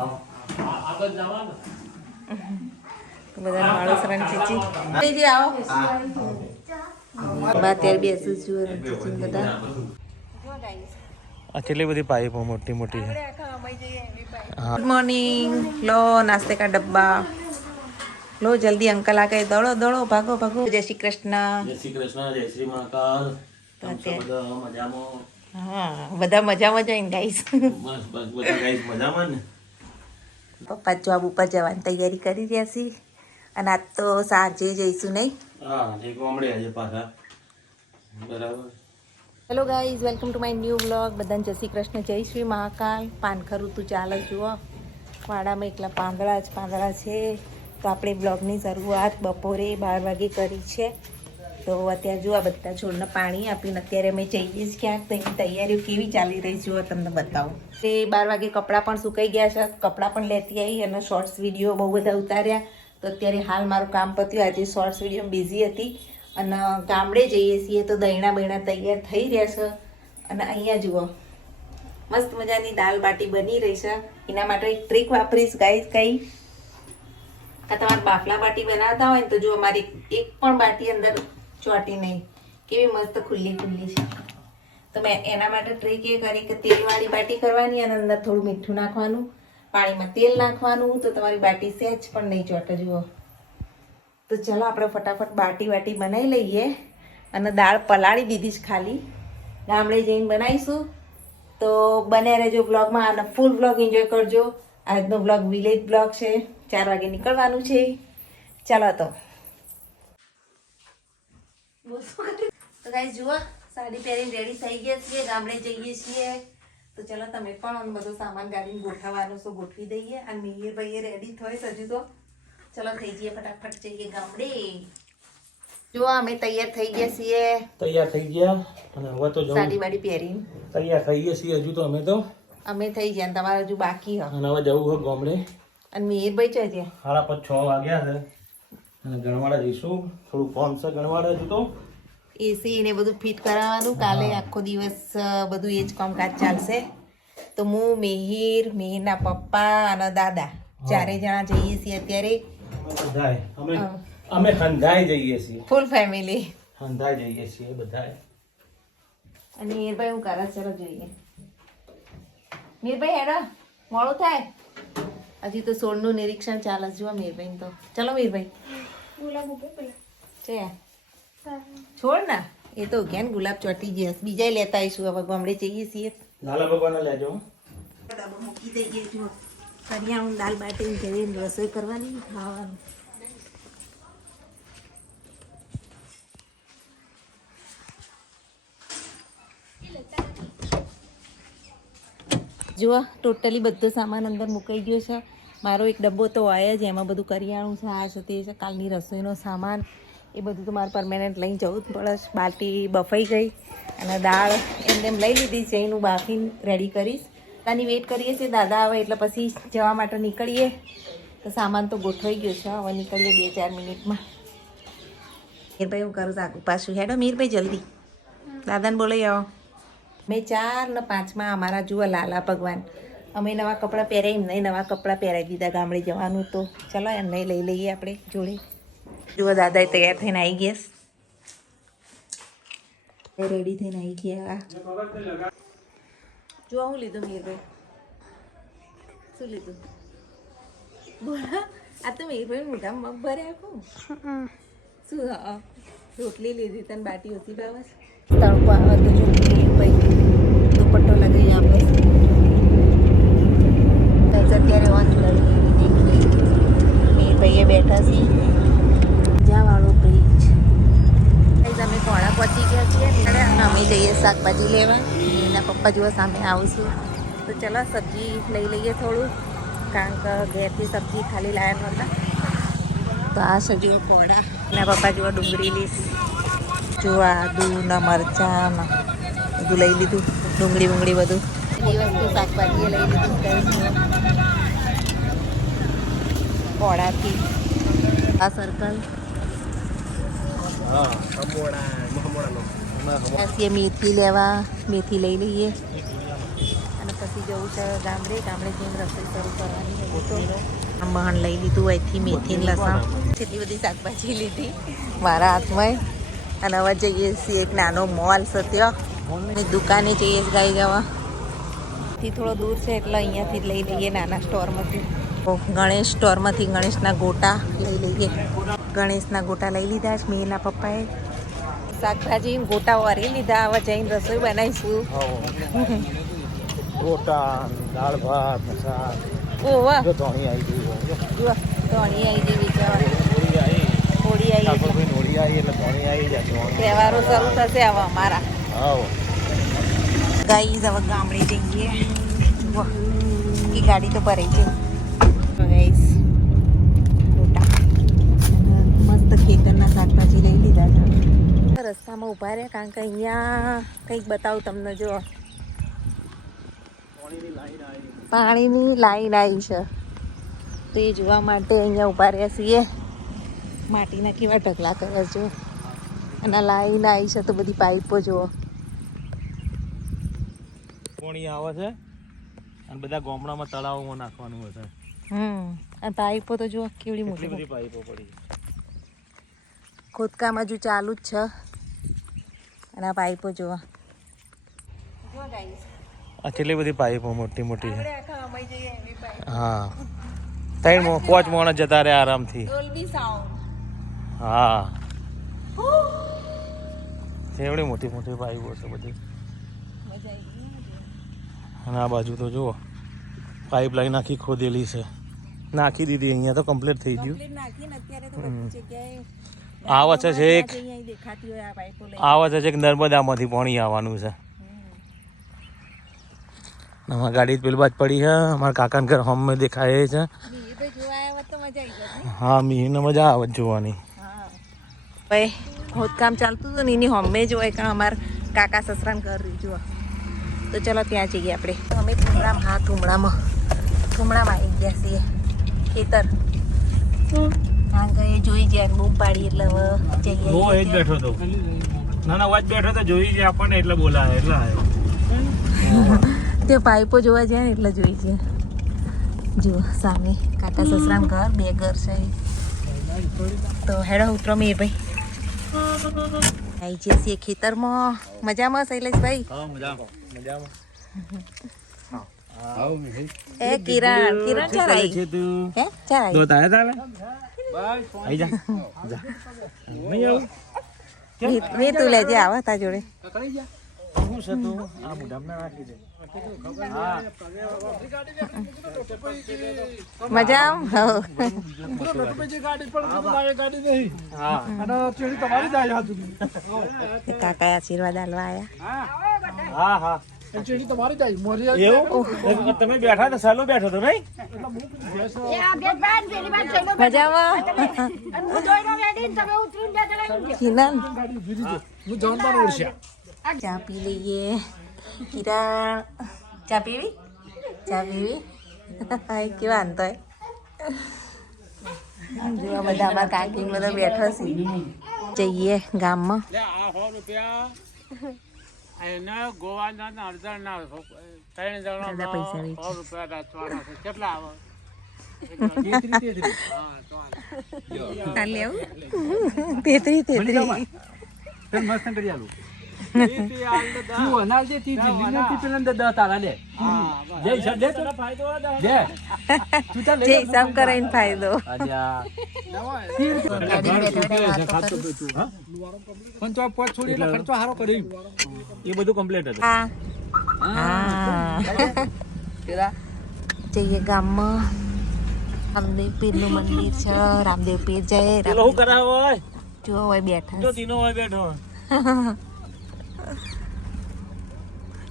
બધા માળો શરણ ચીચી આવો અત્યારે બેસું છું બધા કેટલી બધી પાઇપો મોટી મોટી છે. Good morning. લો નાસ્તે કા ડબ્બા લો, જલ્દી અંકલ આ કઈ દોડો દોડો ભાગો ભાગો. જય શ્રી કૃષ્ણ. જય શ્રી કૃષ્ણ, જય શ્રી મહાકાલ. હા બધા મજામાં જઈને ગાઈસ. મજામાં ને. પપ્પા જોબ ઉપર જવાની તૈયારી કરી રહ્યા છે અને આજ તો સાંજે જઈશું નહીં. હા એક ગામડે આજે પાછા. બરાબર. Hello guys, welcome to my new vlog. બધાને જય શ્રી કૃષ્ણ, જય શ્રી મહાકાલ. પાનખર ઋતુ ચાલે જુઓ, વાડામાં એકલા પાંદડા જ પાંદડા છે. તો આપણે બ્લોગની શરૂઆત બપોરે 12 વાગે કરી છે. તો અત્યારે જુઓ બધા છોડને પાણી આપીને અત્યારે અમે જઈએ છીએ ક્યાંક. તો એની તૈયારીઓ કેવી ચાલી રહી જુઓ તમને બતાવું. તે 12 વાગે કપડાં પણ સુકાઈ ગયા છે, કપડાં પણ લેતી આવી અને શોર્ટ્સ વિડીયો બહુ બધા ઉતાર્યા. તો અત્યારે હાલ મારું કામ પત્યું. આજે શોર્ટ્સ વિડીયો બિઝી હતી અને ગામડે જઈએ છીએ તો દહીણા બહીણા તૈયાર થઈ રહ્યા છે. અને અહીંયા જુઓ મસ્ત મજાની દાલ બાટી બની રહી છે. એના માટે એક ટ્રીક વાપરીશ ગાઈસ. કઈ આ તમારે બાફલા બાટી બનાવતા હોય ને તો જો અમારી એક પણ બાટી અંદર ચોટી નહીં, કેવી મસ્ત ખુલ્લી ખુલ્લી છે. તો મેં એના માટે ટ્રીક એ કરી કે તેલવાળી બાટી કરવાની અને અંદર થોડું મીઠું નાખવાનું, પાણીમાં તેલ નાખવાનું, તો તમારી બાટી સહેજ પણ નહીં ચોટે જુઓ. તો ચાલો આપણે ફટાફટ બાટી વાટી બનાવી લઈએ. અને દાળ પલાળી દીધી છે ખાલી, ગામડે જઈને બનાવીશું. તો બને રહેજો બ્લોગમાં અને ફૂલ બ્લોગ એન્જોય કરજો. આજનો બ્લોગ વિલેજ બ્લોગ છે. 4 વાગે નીકળવાનું છે. ચાલો તો ગાઈસ જુઓ સાડી પહેરીને રેડી થઈ ગયા છીએ, ગામડે જઈએ છીએ. તો ચલો તમે પણ બધો સામાન ગાડીને ગોઠવવાનો છે, ગોઠવી દઈએ. અને મિહિરભાઈએ રેડી થયો હજુ તો. ચલો થઈ જઈએ, ફટાફટ જઈએ ગામડે. જો અમે તૈયાર થઈ ગયા છીએ. તૈયાર થઈ ગયા અને હવે તો સાડી બાડી પહેરીને તૈયાર થઈ ગયા છીએ. હજુ તો અમે થઈ ગયા, તમારે હજુ બાકી હ. અને હવે જવું હોય ગામડે. અને મિહિરભાઈ છે છે 6:30 વાગ્યા છે અને ગણવાડા જઈશું. થોડું ફોન છે ગણવાડા હજુ તો. એસી ને બધું ફિટ કરાવવાનું. કાલે આખો દિવસ બધું એ જ કામકાજ ચાલશે. તો હું મિહિરના પપ્પા અને દાદા 4 જણા જઈએ છીએ અત્યારે. અમે હંધાઈ જઈએ છીએ, ફૂલ ફેમિલી હંધાઈ જઈએ છીએ બધાય. અને મીરભાઈ હું કરે ચલો જોઈએ. મીરભાઈ હેડો, મોડું થાય. હજી તો સોળનું નિરીક્ષણ ચાલે છે જુઓ મીરભાઈ. તો ચલો મીરભાઈ છે છોડ ના, એ તો જ્ઞાન ગુલાબ ચોટી ગયા. બીજા લેતા આવીશું. હવે ગામડે જઈએ છીએ. લાલા ભગવાન લેજો. મૂકી દઈએ જુઓ. કરિયાણું દાલ બાટી જઈને રસોઈ કરવાની, ખાવાનું. જુઓ ટોટલી બધો સામાન અંદર મુકાઈ ગયો છે. મારો એક ડબ્બો તો હોય જ, એમાં બધું કરિયાણું છે, આ છે તે છે, કાલની રસોઈનો સામાન એ બધું તો મારે પરમેનન્ટ લઈને જવું જ પડે. બાટી બફાઈ ગઈ અને દાળ એમને એમ લઈ લીધી છે. એનું બાફીને રેડી કરીશ. તાની વેઇટ કરીએ છીએ દાદા આવે એટલે પછી જવા માટે નીકળીએ. તો સામાન તો ગોઠવાઈ ગયો છે, હવે નીકળીએ 2-4 મિનિટમાં. મીરભાઈ હું કરું આગું પાછું. હેડો મીરભાઈ જલ્દી, દાદાને બોલાઈ આવો. મેં 4 ને 5માં અમારા જુઓ લાલા ભગવાન. અમે નવા કપડાં પહેરાય એમ નહીં, નવા કપડાં પહેરાવી દીધા. ગામડે જવાનું તો ચલો એમને લઈ લઈએ આપણે જોડે. જુઓ દાદા તૈયાર થઈને આવી ગયા, રેડી થઈને આવી ગયા. જો હું લીધું મીરભાઈ, શું લીધું બોલા? આ તો મીરભાઈ મોઢામાં મગ ભરે આપું. શું રોટલી લીધી તને બાટી ઓછી ભાવે છે. તડકો આવે તો જો ભાઈ દુપટ્ટો લગાવી આપે. અત્યારે ઓન મીરભાઈએ બેઠા છીએ. વાળો બ્રિજ. અમે કોણા પહોંચી ગયા છીએ અને અમે જઈએ શાકભાજી લેવા. એના પપ્પા જેવા સામે આવશું. તો ચલો સબ્જી લઈ લઈએ થોડું, કારણ કે ઘેરથી સબ્જી ખાલી લાયા નહોતા. તો આ સજીવો કોણા. એના પપ્પા જેવા ડુંગળી લીસ, જો આદુ ના મરચાં બધું લઈ લીધું, ડુંગળી બુંગળી બધું. એ વસ્તુ શાકભાજીએ લઈ લીધું કોણાથી. આ સર્કલ મેથી લેવા, મેથી લઈ લઈએ અને પછી પછી જવું છે ગામડે જઈને રસોઈ શરૂ કરવાની હતી તો આમ બહાર લઈ લીધું અહીંથી મેથી ને લસણ કેટલી બધી શાકભાજી લીધી મારા હાથમાં અને હવે જઈએ છીએ એક નાનો મોલ છે ત્યાં દુકાને જઈએ ગાઈ જવા થી થોડો દૂર છે એટલે અહીંયાથી લઈ લઈએ નાના સ્ટોરમાંથી ગણેશ સ્ટોરમાંથી ગણેશના ગોટા લઈ લઈએ ગણેશના ગોટા લઈ લીધા છે મેના પપ્પાએ શાકભાજી ગોટા વારી લીધા હવે જઈને રસોઈ બનાવીશું ગોટા દાળ ભાત શાક ઓવા જો ધોણી આવી ગઈ જો ધોણી આવી ગઈ વિચાર હોળી આવી હોળી આવી એટલે ધોણી આવી જાય તહેવારો શરૂ થશે હવે અમારા હા ગાઈઝ હવે ગામડે જઈએ વાહ એ ગાડી તો ભરાઈ છે ગાઈઝ ગોટા મસ્ત ખેતરના શાકભાજી લઈ લીધા છે રસ્તામાં ઊભા રહ્યા કારણ કે અહીંયા કંઈક બતાવું તમને જો પાણીની લાઈન આવી છે તો એ જોવા માટે અહીંયા ઊભા રહ્યા છીએ માટીના કેવા ઢગલા કરે છે અને લાઈન આવી છે તો બધી પાઇપો જુઓ પાણી આવે છે અને બધા ગામડામાં તળાવમાં નાખવાનું હશે અને પાઇપો તો જુઓ કેવડી મોટી બધી પાઇપો પડી ખોદકામ હજુ ચાલુ જ છે અને આ પાઇપો જુઓ આ કેટલી બધી પાઇપો મોટી મોટી છે હા 3-5 માણસ જતા રહે આરામથી હા એવડી મોટી મોટી પાઇપો છે બધી અને આ બાજુ તો જુઓ પાઇપ લાઈન આખી ખોદેલી છે નાખી દીધી અહીંયા તો કમ્પ્લીટ થઈ ગયું આવે છે છેક નર્મદામાંથી પાણી આવવાનું છે અમારી ગાડી પેલી બાજ પડી છે અમારા કાકાને ઘર હોમ દેખાય છે હા મીને મજા આવે જોવાની ભાઈ ખોદકામ ચાલતું હતું ને એની હોમે જ હોય કારણ અમારા કાકા સસરાને ઘર જુઓ તો ચલો ત્યાં જઈએ આપણે અમે થુમડામાં આવી ગયા છીએ ખેતર કારણ કે એ જોઈ જાય બૂમ પાડી એટલે હવે જઈએ જ બેઠો તો ના વાત બેઠો તો જોઈ જાય આપણને એટલે બોલાય એટલે તે પાઇપો જોવા જાય ને એટલે જોઈ છે જુઓ સામે કાકા સસરાનું ઘર 2 ઘર છે તો હેડો ઉતરો મેં ભાઈ આવી જઈએ છીએ ખેતરમાં મજામાં શૈલેષભાઈ એ કિરણ ચાલ આવી હે ચાલ આવી મેં તું લેજે આવા તા જોડે મજા કાકા આશીર્વાદ આલવા આયા તમે બેઠા તો સાલો બેઠો તો નહીં મજામાં ચા પી લઈએ કિરણ ચા પીવી કેવા અંતો જોવા બધા અમારા કાકી બધા બેઠો છે જઈએ ગામમાં ફાયદો એ બધું કમ્પ્લીટ હતું જઈએ ગામમાં રામદેવ પીર નું મંદિર છે રામદેવ પીર જાય જો હોય બેઠા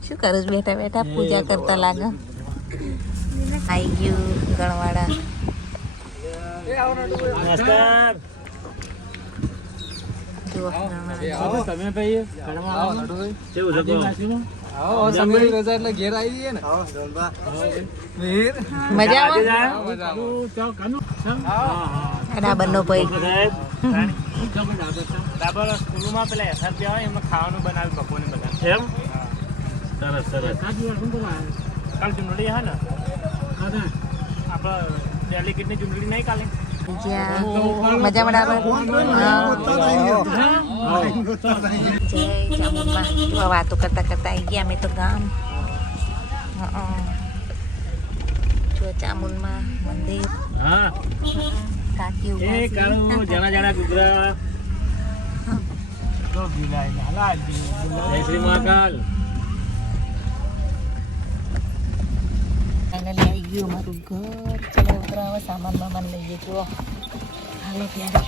શું કરું બેઠા બેઠા પૂજા કરતા લાગે આવી ગયું ગણવાડા બંને ભાઈ સ્કૂલમાં પેલા ખાવાનું બનાવ્યું બપોરને બધા એમ સરસ સરસ કાલ ચુંડળી હા ને આપણે ડેલિકેટની ચુંડળી નહીં કાલે મજા મળે જય ચામુંડમાં વાતો કરતા કરતા આવી ગયા અમે તો ગામ જો ચામુંડમાં મંદિર હા કાકી એ કાળો જણા જણા ગુજરાત તો ગિલાઈ લાલા જય શ્રી મહાકાલ ફાઇનલી આવી ગયું અમારું ઘર. ચલો ઉતરાવા સામાન બામાન લઈએ. જુઓ હાલો ત્યારે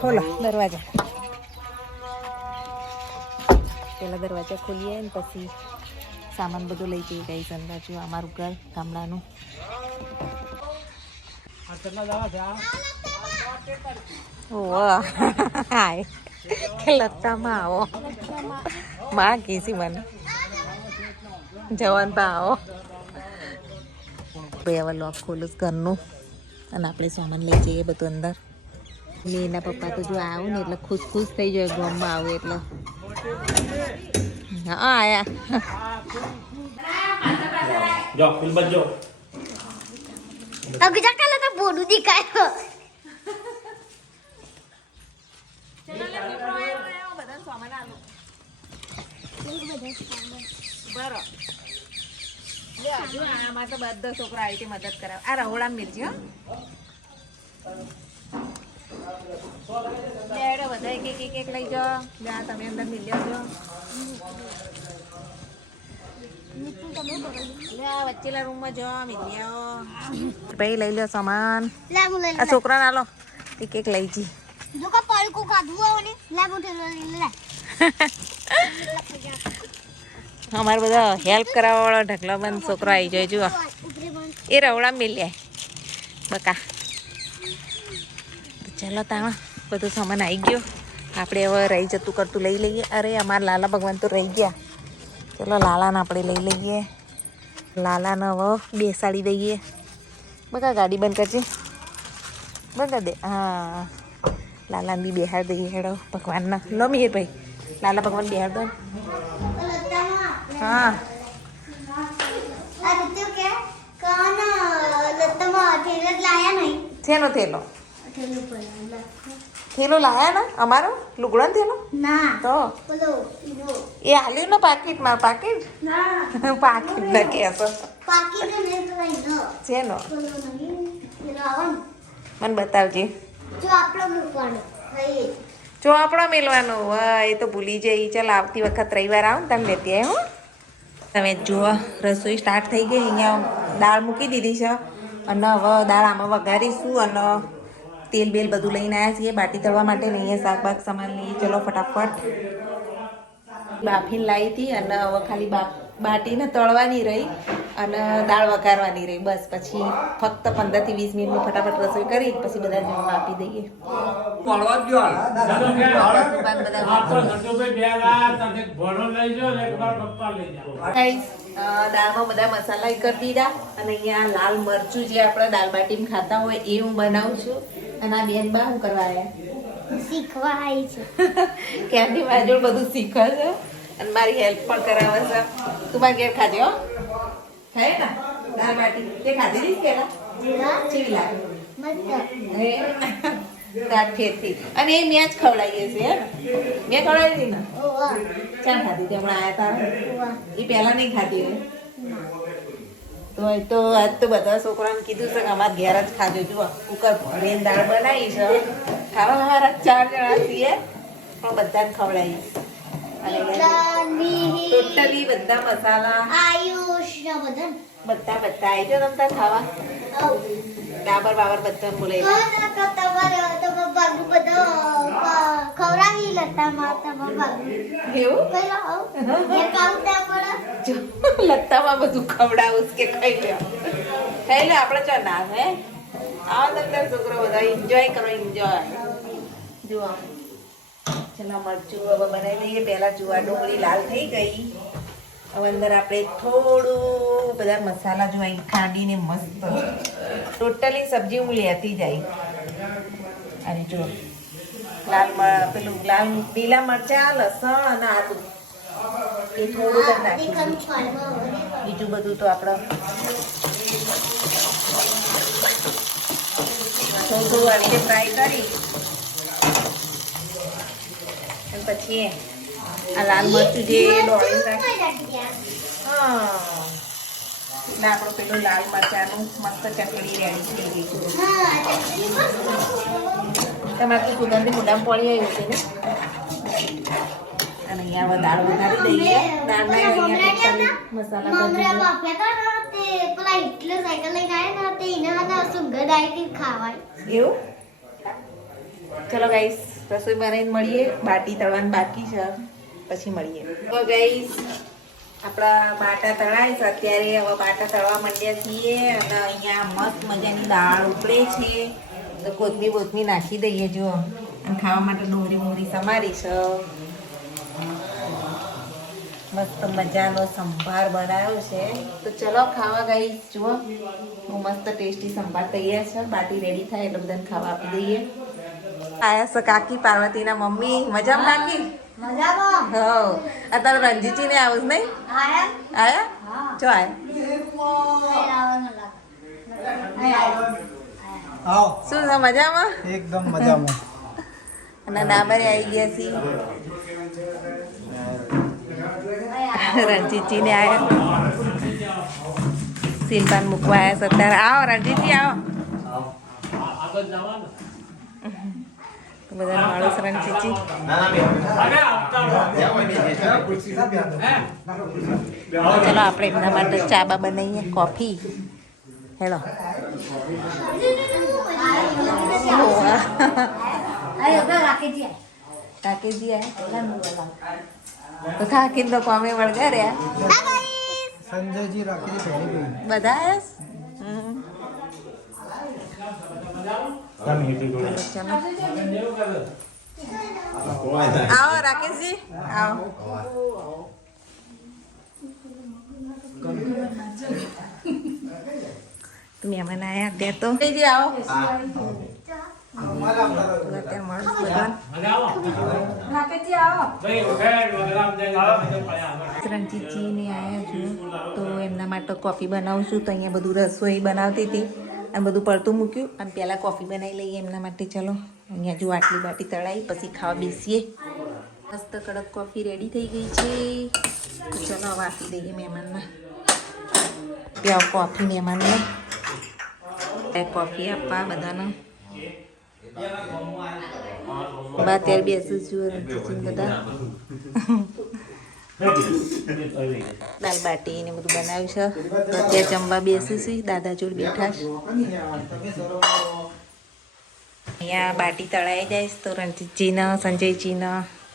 ખોલો દરવાજા. પેલા દરવાજા ખોલીએ ને પછી સામાન બધું લઈ જઈએ. કઈ સંદા જો અમારું ઘર ગામડાનું. હાય લતામાં આવો માં કીસી મને જવાન પા આવો ભાઈ હવે લોક ખોલું ઘરનું અને આપણે સામાન લઈ જઈએ બધું અંદર. એના પપ્પા તો જો આવું ને એટલે ખુશ ખુશ થઈ જાય ગામમાં આવું એટલે. હા આયા જો ફિલ બજો અગજા કાલે તો બોડું દેખાયો આમાં તો બધા છોકરા આવી મદદ કરાવે. આ રહોડા મિરજી બધા એક લઈ જાઓ. તમે અંદર મિલ્યો છો વચ્ચેલા રૂમમાં જો મિલ્યો ભાઈ લઈ લો સામાન. આ છોકરા ના લો એક લઈ જી. જો કા પાળકો કાઢવું આવે ને લે મોટેલો લે અમારે બધા હેલ્પ કરાવવા વાળો ઢગલા બંધ છોકરો આવી જાય. જુઓ એ રવડા મિલ્યા બકા. ચાલો તાણ બધું સામાન આવી ગયો. આપણે હવે રહી જતું કરતું લઈ લઈએ. અરે અમારા લાલા ભગવાન તો રહી ગયા. ચલો લાલાને આપણે લઈ લઈએ. લાલાને હવે બેસાડી દઈએ. બકા ગાડી બંધ કરજે. બંધ દે. હા લાલાને બી બેહાડ દઈએ. હેડો ભગવાનના લો મીર ભાઈ લાલા ભગવાન બેહાડ દો. હા આ તો કે કાન લતમાં થેલો લાયા નહીં થેલો થેલો થેલો પર થેલો લાયા ને અમારો લુગડા થેલો ના તો બોલો ઈનો એ હાલ્યું ને પાકીટમાં પાકીટ ના પાકીટ ના કેસો પાકી તો ને તો ઈનો છે નો બોલો નહીં થેલો આવન મને બતાવજે. જો આપણો મૂકવાનો ભાઈ જો આપણો મેલવાનો વાહ એ તો ભૂલી જઈ. ચાલ આવતી વખત રવિવાર આવું ને તમે લેતી આવ્યો. તમે જુઓ રસોઈ સ્ટાર્ટ થઈ ગઈ. અહીંયા દાળ મૂકી દીધી છે અને હવે દાળ આમાં વઘારીશું અને તેલ બેલ બધું લઈને આવ્યા છીએ બાટી તળવા માટે. ને અહીંયા શાકબાગ સામાન લઈએ. ચલો ફટાફટ બાફીને લાવી હતી અને હવે ખાલી બાટીને તળવાની રહી અને દાળ વઘારવાની રહી. બસ પછી ફક્ત 15 થી 20 મિનિટમાં ફટાફટ રસોઈ કરી પછી બધા જમવા આપી દઈએ. દાળમાં બધા મસાલા કરી દીધા અને અહીંયા લાલ મરચું જે આપણે દાળ બાટીમાં ખાતા હોય એ હું બનાવું છું. અને આ બેન બા શું કરવા આવ્યા? શીખવા આવી છે ક્યાંથી મારી જોડે બધું શીખે છે અને મારી હેલ્પ પણ કરાવે છે. તું મારી ઘેર ખાજે હો. ખાય ને દાળ બાટી તે ખાધી દીધી પેલા કેવી લાગે? કાઠેથી અને એ મેં જ ખવડાવીએ છે. મેં ખવડાવી હતી ને ચાલ ખાધી હતી હમણાં આવ્યા તારા એ પહેલા નહીં ખાધી હોય તો આજ તો બધા છોકરાને કીધું છે કે અમારે ઘેર જ ખાજો. જુઓ કુકર ભરીને દાળ બનાવી છે. ખાવા અમારા 4 જણા છીએ પણ બધાને ખવડાવીશ. ટોટલી બધા મસાલા આયુષ ના બધા બધા આવી જાઓ તમ તાર ખાવા. ડાબર બાબર બધા બોલાવી ખવડાવી લતા માતા બાબા એવું જો લતામાં બધું ખવડાવું કે ખાઈ લે આપણે ચો ના હે આવો તમ છોકરો બધા એન્જોય કરો એન્જોય. જુઓ ચલો મરચું હવે બનાવી લઈએ. પહેલા જુઓ ડુંગળી લાલ થઈ ગઈ. હવે અંદર આપણે થોડું બધા મસાલા જો અહીં ખાંડીને મસ્ત ટોટલી સબ્જી હું લેતી જાય. અને જુઓ લાલ પેલું લાલ લીલા મરચાં લસણ અને આદુ એ થોડું જ નાખીશું. દેખાનું ફળમાં બીજું બધું તો આપણે થોડું આવી રીતે ફ્રાય કરી અને પછી આ લાલ મરચું જે ડોળી નાખી. હા એટલે આપણું પેલું લાલ મરચાનું મસ્ત ચટણી રેડી થઈ ગઈ છે. તમારે તો સુગંધી મોઢામાં પડી આવ્યું છે ને. અને અહીંયા હવે દાળ વઘારી દઈએ. દાળમાં અહીંયા મસાલા મમરા કરી બાફ્યા હતા ને તે પેલા હિટલર સાયકલ લઈને આવ્યા ને તે એના હાથે સુગંધ આવી હતી ખાવાની. એવું. ચલો ગાઈસ રસોઈ બનાવીને મળીએ. બાટી તળવાનું બાકી છે પછી મળીએ. તો ગાઈસ આપણા બાટા તળાય છે અત્યારે. હવે બાટા તળવા માંડ્યા છીએ અને અહીંયા મસ્ત મજાની દાળ ઉકળે છે તો કોથમીર નાખી દઈએ. જો અને ખાવા માટે ડોરી મોરી સમારી છે. મસ્ત મજાનો સંભાર બનાવ્યો છે તો ચલો ખાવા ગાઈસ. જુઓ બહુ મસ્ત ટેસ્ટી સંભાર તૈયાર છે. બાટી રેડી થાય એટલે બધાને ખાવા આપી દઈએ. આયા છે કાકી પાર્વતીના મમ્મી. મજામાં કાકી? મજામાં હવ અત્યારે રંજીજી ને આવું નહીં આયા આયા જો આયા શું છે મજામાં? એકદમ મજામાં. અને ડાબરે આવી ગયા છીએ. રણજીતજી ને આયા શિલ્પાન મૂકવા આવ્યા છે અત્યારે. આવો રણજીતજી આવો. બધા માણસ રણજીતજી. ચલો આપણે એમના માટે ચાબા બનાવીએ. કોફી હેલો કાકેજી આયા તો કાકી તો કોમે વળગાર્યા. સંજયજી રાખી પહેરી ગઈ. બધા આયા. આવો રાકેશજી આવો. મહેમાન આયા અત્યારે તો આવો. અત્યારે માણસ બધા રણજીતજી ને આયા છું તો એમના માટે કોફી બનાવું છું. તો અહીંયા બધું રસોઈ બનાવતી હતી અને બધું પડતું મૂક્યું અને પહેલાં કોફી બનાવી લઈએ એમના માટે. ચલો અહીંયા જો આટલી બાટી તળાઈ પછી ખાવા બેસીએ. મસ્ત કડક કોફી રેડી થઈ ગઈ છે. તો ચલો હવે આપી દઈએ મહેમાનને. પ્યાવ કોફી મહેમાનને. કોફી આપવા બધાને. અત્યારે બેસું છું બધા. દાલ બાટી ને બધું બનાવ્યું છે. તો અત્યારે જમવા બેસું છું. દાદા જોડે બેઠા છે. અહીંયા બાટી તળાઈ જાય તો રણજીતજીને સંજયજીને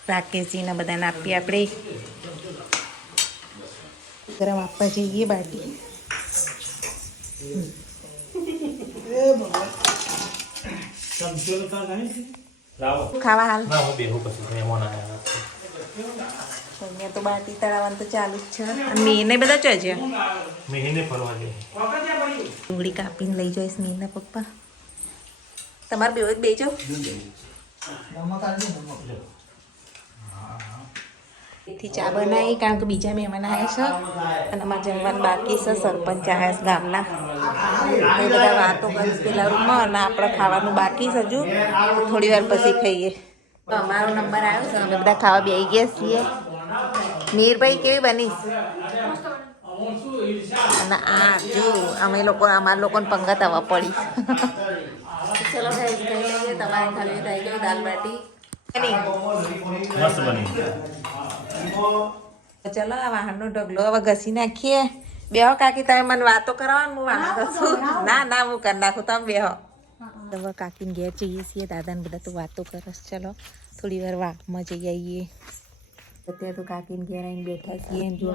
રાકેશજીને બધાને આપીએ આપણે. ગરમ આપવા જઈએ બાટી. ખાવા હાલ અહીંયા તો બાટી તળાવવાનું તો ચાલુ જ છે. અને મેને બધા ચજે ડુંગળી કાપીને લઈ જઈશ મેના પપ્પા. તમારે બેવ જ બેજો. એથી ચા બનાવી કારણ કે બીજા મહેમાન આવ્યા છે અને અમારે જમવાનું બાકી છે. સરપંચ આવ્યા છે ગામના. એ બધા વાતો કરીશ પેલા રૂમમાં અને આપણે ખાવાનું બાકી છે હજુ. થોડી વાર પછી ખાઈએ. તો અમારો નંબર આવ્યો છે. અમે બધા ખાવા બેસી ગયા છીએ. મીરભાઈ કેવી બનીશ? અને આ જો અમે લોકો અમારા લોકોને પંગત આવવા પડી. ચલો ખાઈ લઈએ. તમારે ખાલી થઈ ગઈ દાલ બાટી. ચલો આ વાહનનો ઢગલો હવે ઘસી નાખીએ. બેહો કાકી તમે મને વાતો કરવાનું હું વાહન ઘસું. ના હું કરી નાખું તમે બેહો. હવે કાકીને ઘેર જઈએ છીએ. દાદાને બધા તો વાતો કરસ. ચલો થોડી વાર વાકમાં જઈ આવીએ. અત્યારે તો કાકીને ઘેર આવીને બેઠા છીએ. જો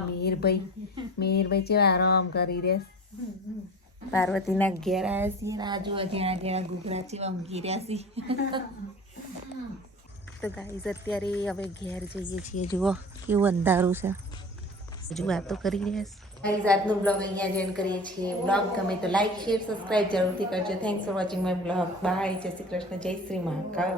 મેહરભાઈ છે આરામ કરી રહે. પાર્વતીના ઘેર આવ્યા છીએ ને આ જો જ્યાં ઘૂઘરા છે ઊંઘી રહ્યા છીએ. તો ગાઈઝ અત્યારે હવે ઘેર જઈએ છીએ. જુઓ કેવું અંધારું છે. હજુ વાતો કરી રહ્યા છે. ગાઈઝ આજનો બ્લોગ અહીંયા જ એન્ડ કરીએ છીએ. બ્લોગ ગમે તો લાઈક શેર સબસ્ક્રાઈબ જરૂરથી કરજો. Thanks for watching my blog. Bye. Jai Shri Krishna. જય શ્રી મહાકાલ.